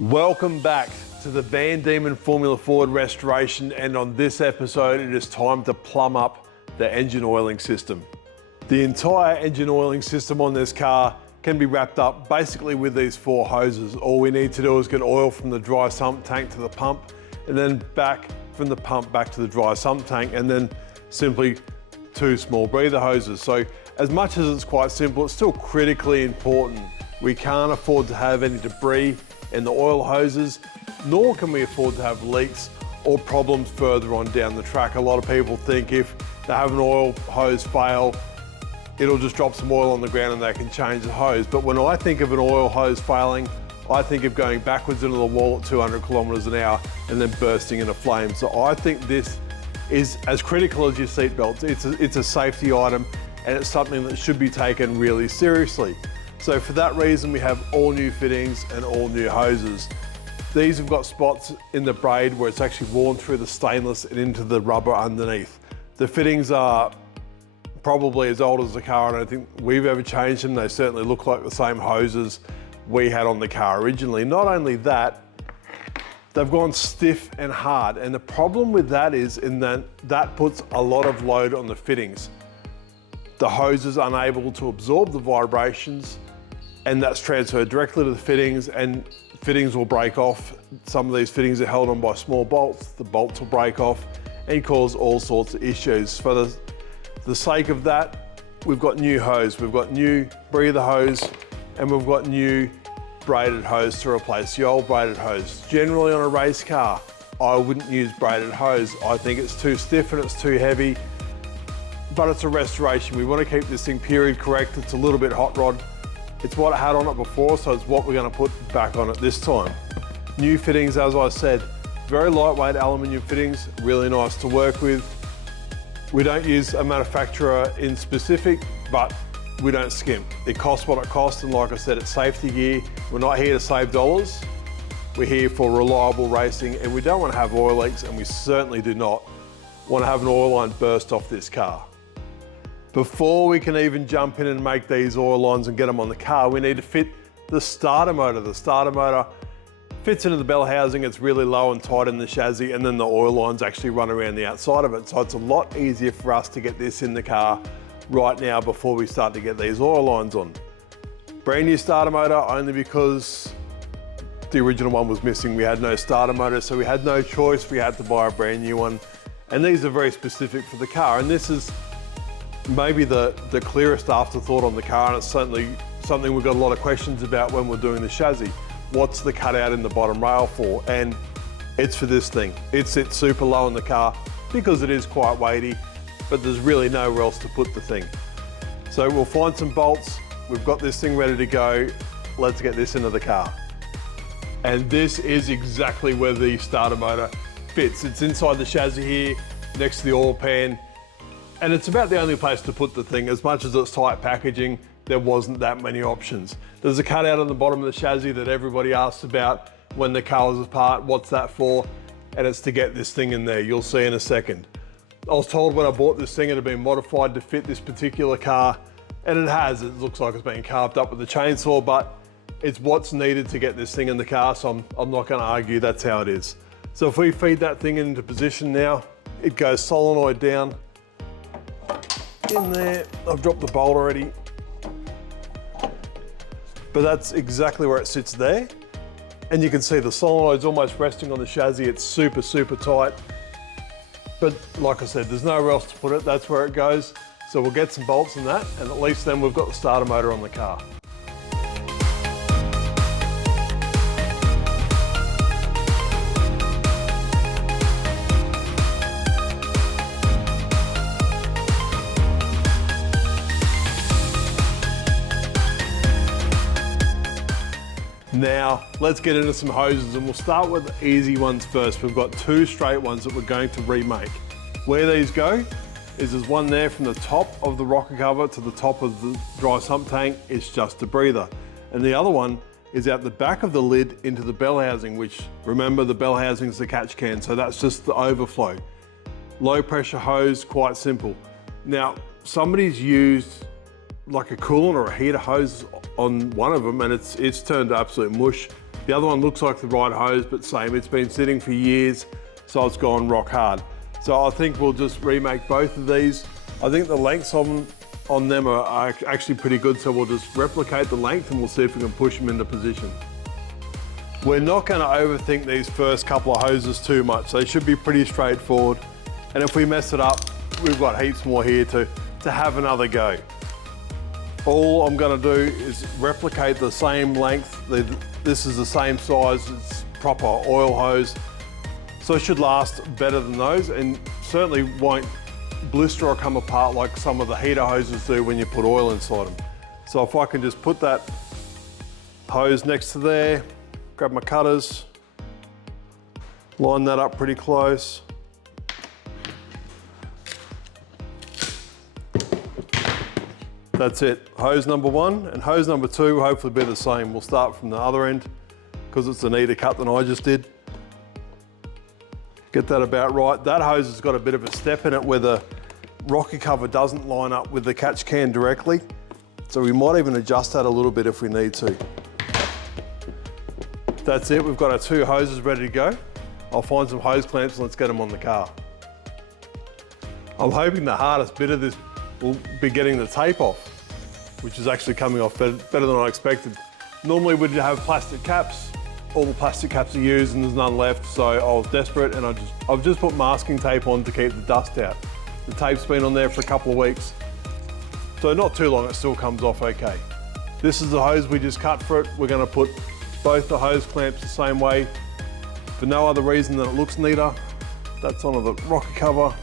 Welcome back to the Diemen Formula Ford restoration, and on this episode it is time to plumb up the engine oiling system. The entire engine oiling system on this car can be wrapped up basically with these 4 hoses. All we need to do is get oil from the dry sump tank to the pump, and then back from the pump back to the dry sump tank, and then simply 2 small breather hoses. So as much as it's quite simple, it's still critically important. We can't afford to have any debris in the oil hoses, nor can we afford to have leaks or problems further on down the track. A lot of people think if they have an oil hose fail, it'll just drop some oil on the ground and they can change the hose. But when I think of an oil hose failing, I think of going backwards into the wall at 200 kilometers an hour and then bursting into flames. So I think this is as critical as your seat belts. It's a safety item, and it's something that should be taken really seriously. So for that reason, we have all new fittings and all new hoses. These have got spots in the braid where it's actually worn through the stainless and into the rubber underneath. The fittings are probably as old as the car. I don't think we've ever changed them. They certainly look like the same hoses we had on the car originally. Not only that, they've gone stiff and hard. And the problem with that is that puts a lot of load on the fittings. The hose is unable to absorb the vibrations, and that's transferred directly to the fittings, and fittings will break off. Some of these fittings are held on by small bolts. The bolts will break off and cause all sorts of issues. For the sake of that, we've got new hose. We've got new breather hose, and we've got new braided hose to replace the old braided hose. Generally on a race car, I wouldn't use braided hose. I think it's too stiff and it's too heavy, but it's a restoration. We want to keep this thing period correct. It's a little bit hot rod. It's what it had on it before, so it's what we're going to put back on it this time. New fittings, as I said, very lightweight aluminium fittings, really nice to work with. We don't use a manufacturer in specific, but we don't skimp. It costs what it costs, and like I said, it's safety gear. We're not here to save dollars. We're here for reliable racing, and we don't want to have oil leaks, and we certainly do not want to have an oil line burst off this car. Before we can even jump in and make these oil lines and get them on the car, we need to fit the starter motor. The starter motor fits into the bell housing. It's really low and tight in the chassis, and then the oil lines actually run around the outside of it. So it's a lot easier for us to get this in the car right now before we start to get these oil lines on. Brand new starter motor, only because the original one was missing. We had no starter motor, so we had no choice. We had to buy a brand new one. And these are very specific for the car. And this is maybe the clearest afterthought on the car, and it's certainly something we've got a lot of questions about when we're doing the chassis. What's the cutout in the bottom rail for? And it's for this thing. It sits super low in the car because it is quite weighty, but there's really nowhere else to put the thing. So we'll find some bolts. We've got this thing ready to go. Let's get this into the car. And this is exactly where the starter motor fits. It's inside the chassis here, next to the oil pan. And it's about the only place to put the thing. As much as it's tight packaging, there wasn't that many options. There's a cutout on the bottom of the chassis that everybody asks about when the car is apart. What's that for? And it's to get this thing in there. You'll see in a second. I was told when I bought this thing it had been modified to fit this particular car, and it has. It looks like it's been carved up with a chainsaw, but it's what's needed to get this thing in the car, so I'm not going to argue that's how it is. So if we feed that thing into position now, it goes solenoid down in there. I've dropped the bolt already, but that's exactly where it sits there. And you can see the solenoid's almost resting on the chassis. It's super, super tight. But like I said, there's nowhere else to put it. That's where it goes. So we'll get some bolts in that, and at least then we've got the starter motor on the car. Now, let's get into some hoses, and we'll start with the easy ones first. We've got 2 straight ones that we're going to remake. Where these go is there's one there from the top of the rocker cover to the top of the dry sump tank. It's just a breather. And the other one is out the back of the lid into the bell housing, which, remember, the bell housing is the catch can, so that's just the overflow. Low pressure hose, quite simple. Now, somebody's used like a coolant or a heater hose on one of them, and it's turned to absolute mush. The other one looks like the right hose, but same, it's been sitting for years, so it's gone rock hard. So I think we'll just remake both of these. I think the lengths on them are actually pretty good, so we'll just replicate the length and we'll see if we can push them into position. We're not going to overthink these first couple of hoses too much. They should be pretty straightforward. And if we mess it up, we've got heaps more here to have another go. All I'm going to do is replicate the same length. This is the same size, it's proper oil hose. So it should last better than those and certainly won't blister or come apart like some of the heater hoses do when you put oil inside them. So if I can just put that hose next to there, grab my cutters, line that up pretty close. That's it, hose number one, and hose number two will hopefully be the same. We'll start from the other end because it's a neater cut than I just did. Get that about right. That hose has got a bit of a step in it where the rocker cover doesn't line up with the catch can directly. So we might even adjust that a little bit if we need to. That's it, we've got our two hoses ready to go. I'll find some hose clamps and let's get them on the car. I'm hoping the hardest bit of this will be getting the tape off, which is actually coming off better than I expected. Normally we'd have plastic caps. All the plastic caps are used and there's none left, so I was desperate and I've just put masking tape on to keep the dust out. The tape's been on there for a couple of weeks, so not too long, it still comes off okay. This is the hose we just cut for it. We're going to put both the hose clamps the same way for no other reason than it looks neater. That's onto the rocker cover.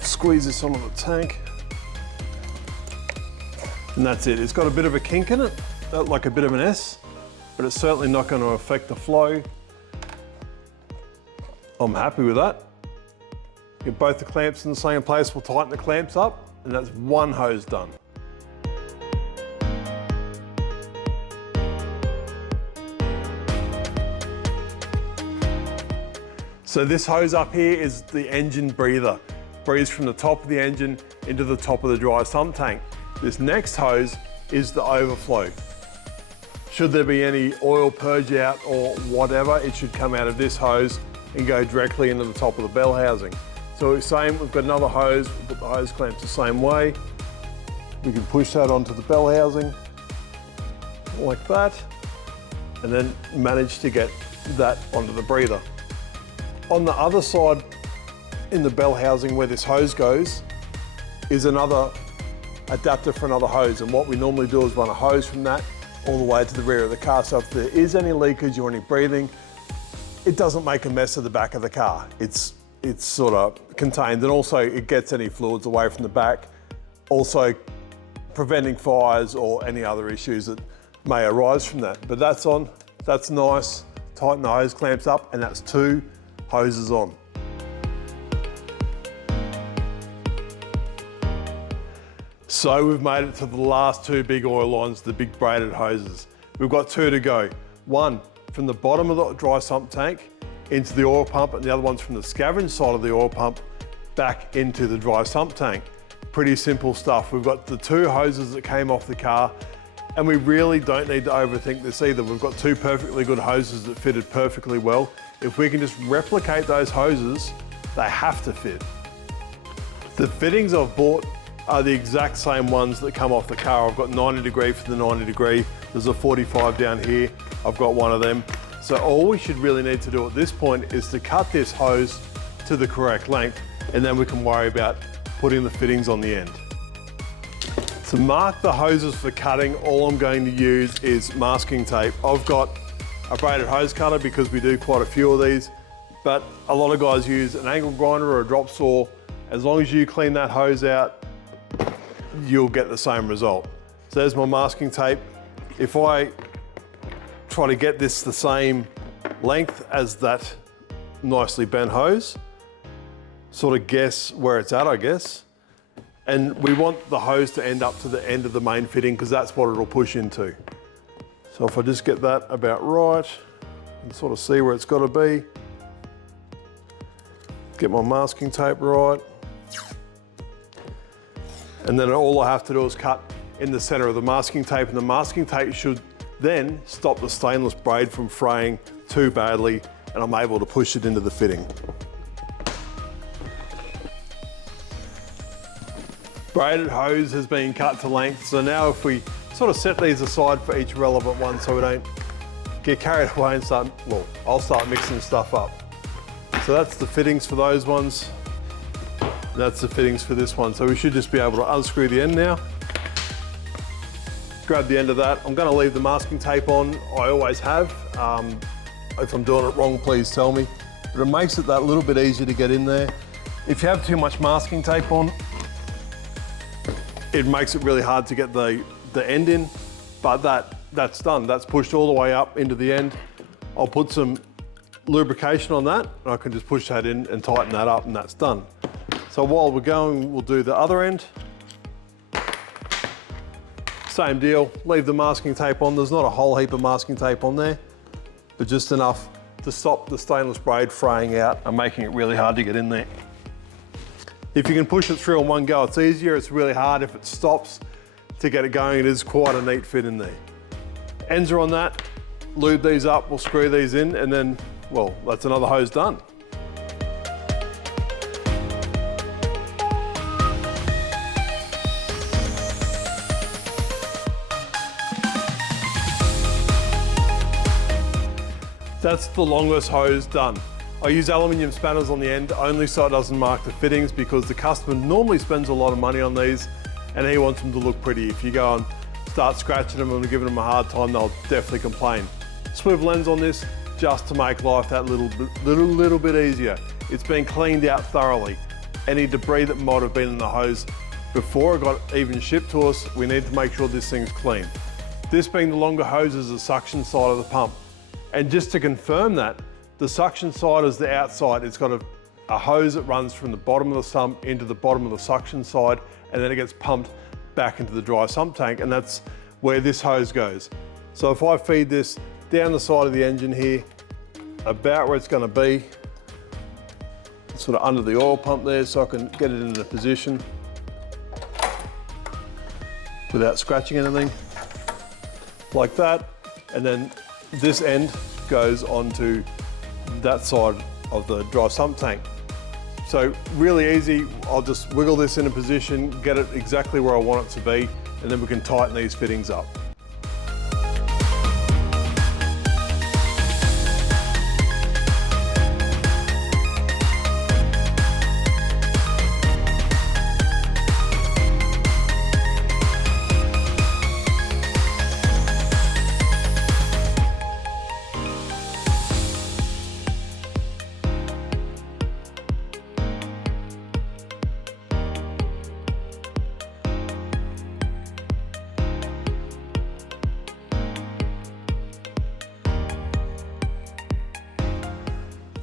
Squeeze this onto the tank. And that's it. It's got a bit of a kink in it, like a bit of an S, but it's certainly not going to affect the flow. I'm happy with that. Get both the clamps in the same place, we'll tighten the clamps up, and that's one hose done. So this hose up here is the engine breather. Breathes from the top of the engine into the top of the dry sump tank. This next hose is the overflow. Should there be any oil purge out or whatever, it should come out of this hose and go directly into the top of the bell housing. So we've got another hose, we'll put the hose clamps the same way. We can push that onto the bell housing like that, and then manage to get that onto the breather. On the other side, in the bell housing where this hose goes, is another adapter for another hose. And what we normally do is run a hose from that all the way to the rear of the car. So if there is any leakage or any breathing, it doesn't make a mess of the back of the car. It's sort of contained, and also it gets any fluids away from the back, also preventing fires or any other issues that may arise from that. But that's on, that's nice. Tighten the hose clamps up, and that's two hoses on. So we've made it to the last two big oil lines, the big braided hoses. We've got two to go. One from the bottom of the dry sump tank into the oil pump, and the other one's from the scavenge side of the oil pump back into the dry sump tank. Pretty simple stuff. We've got the two hoses that came off the car, and we really don't need to overthink this either. We've got two perfectly good hoses that fitted perfectly well. If we can just replicate those hoses, they have to fit. The fittings I've bought are the exact same ones that come off the car. I've got 90 degree for the 90 degree. There's a 45 down here. I've got one of them. So all we should really need to do at this point is to cut this hose to the correct length, and then we can worry about putting the fittings on the end. To mark the hoses for cutting, all I'm going to use is masking tape. I've got a braided hose cutter because we do quite a few of these, but a lot of guys use an angle grinder or a drop saw. As long as you clean that hose out, you'll get the same result. So there's my masking tape. If I try to get this the same length as that nicely bent hose, sort of guess where it's at, I guess. And we want the hose to end up to the end of the main fitting because that's what it'll push into. So if I just get that about right and sort of see where it's got to be, get my masking tape right. And then all I have to do is cut in the center of the masking tape, and the masking tape should then stop the stainless braid from fraying too badly, and I'm able to push it into the fitting. Braided hose has been cut to length, so now if we sort of set these aside for each relevant one so we don't get carried away and start, well, I'll start mixing stuff up. So that's the fittings for those ones. That's the fittings for this one. So we should just be able to unscrew the end now. Grab the end of that. I'm going to leave the masking tape on. I always have. If I'm doing it wrong, please tell me. But it makes it that little bit easier to get in there. If you have too much masking tape on, it makes it really hard to get the end in, but that's done. That's pushed all the way up into the end. I'll put some lubrication on that, and I can just push that in and tighten that up, and that's done. So while we're going, we'll do the other end. Same deal, leave the masking tape on. There's not a whole heap of masking tape on there, but just enough to stop the stainless braid fraying out and making it really hard to get in there. If you can push it through in one go, it's easier. It's really hard if it stops to get it going. It is quite a neat fit in there. Ends are on that. Lube these up, we'll screw these in, and then, well, that's another hose done. That's the longest hose done. I use aluminium spanners on the end only so it doesn't mark the fittings, because the customer normally spends a lot of money on these and he wants them to look pretty. If you go and start scratching them and giving them a hard time, they'll definitely complain. Swivel ends on this just to make life that little bit easier. It's been cleaned out thoroughly. Any debris that might have been in the hose before it got even shipped to us, we need to make sure this thing's clean. This being the longer hose is the suction side of the pump. And just to confirm that, the suction side is the outside. It's got a hose that runs from the bottom of the sump into the bottom of the suction side, and then it gets pumped back into the dry sump tank, and that's where this hose goes. So if I feed this down the side of the engine here, about where it's going to be, sort of under the oil pump there, so I can get it in a position without scratching anything, like that. And then this end goes onto that side of the dry sump tank. So really easy, I'll just wiggle this in a position, get it exactly where I want it to be, and then we can tighten these fittings up.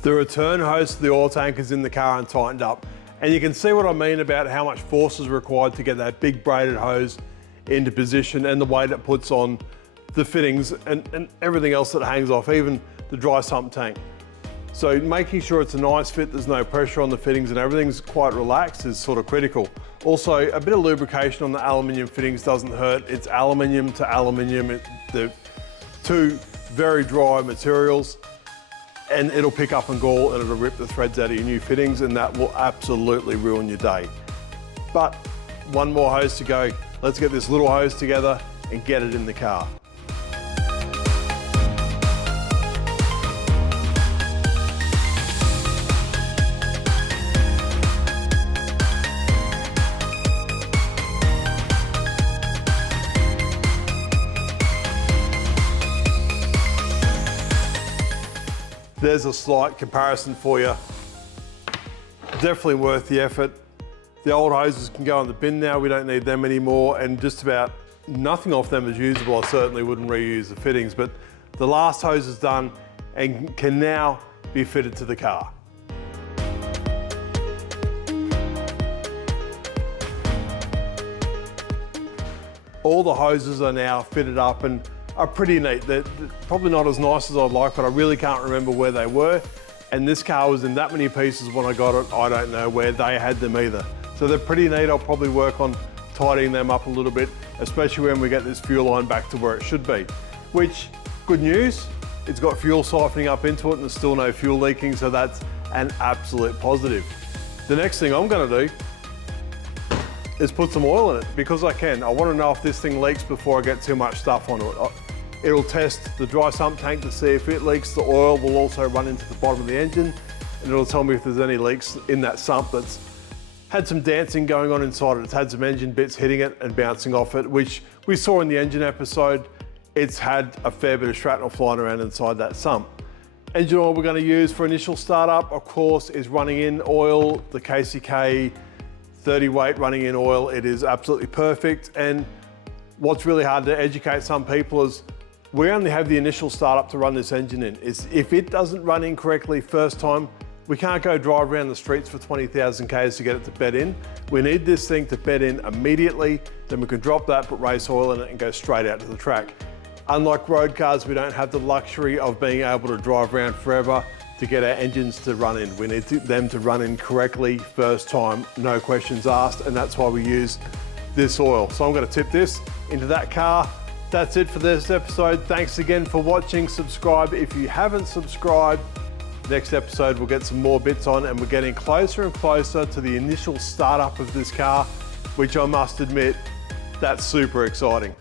The return hose to the oil tank is in the car and tightened up. And you can see what I mean about how much force is required to get that big braided hose into position, and the weight it puts on the fittings and everything else that hangs off, even the dry sump tank. So making sure it's a nice fit, there's no pressure on the fittings and everything's quite relaxed is sort of critical. Also, a bit of lubrication on the aluminium fittings doesn't hurt. It's aluminium to aluminium. They're two very dry materials, and it'll pick up and gall and it'll rip the threads out of your new fittings, and that will absolutely ruin your day. But one more hose to go. Let's get this little hose together and get it in the car. There's a slight comparison for you. Definitely worth the effort. The old hoses can go in the bin now, we don't need them anymore, and just about nothing off them is usable. I certainly wouldn't reuse the fittings, but the last hose is done and can now be fitted to the car. All the hoses are now fitted up and are pretty neat. They're probably not as nice as I'd like, but I really can't remember where they were. And this car was in that many pieces when I got it, I don't know where they had them either. So they're pretty neat. I'll probably work on tidying them up a little bit, especially when we get this fuel line back to where it should be. which, good news, it's got fuel siphoning up into it and there's still no fuel leaking, so that's an absolute positive. The next thing I'm gonna do is put some oil in it because I can. I wanna know if this thing leaks before I get too much stuff onto it. It'll test the dry sump tank to see if it leaks. The oil will also run into the bottom of the engine and it'll tell me if there's any leaks in that sump that's had some dancing going on inside it. It's had some engine bits hitting it and bouncing off it, which we saw in the engine episode. It's had a fair bit of shrapnel flying around inside that sump. Engine oil we're going to use for initial startup, of course, is running in oil, the KCK 30 weight running in oil. It is absolutely perfect. And what's really hard to educate some people is we only have the initial startup to run this engine in. If it doesn't run in correctly first time, we can't go drive around the streets for 20,000 Ks to get it to bed in. We need this thing to bed in immediately, then we can drop that, put race oil in it and go straight out to the track. Unlike road cars, we don't have the luxury of being able to drive around forever to get our engines to run in. We need them to run in correctly first time, no questions asked, and that's why we use this oil. So I'm gonna tip this into that car. That's it for this episode. Thanks again for watching. Subscribe if you haven't subscribed. Next episode, we'll get some more bits on and we're getting closer and closer to the initial startup of this car, which I must admit, that's super exciting.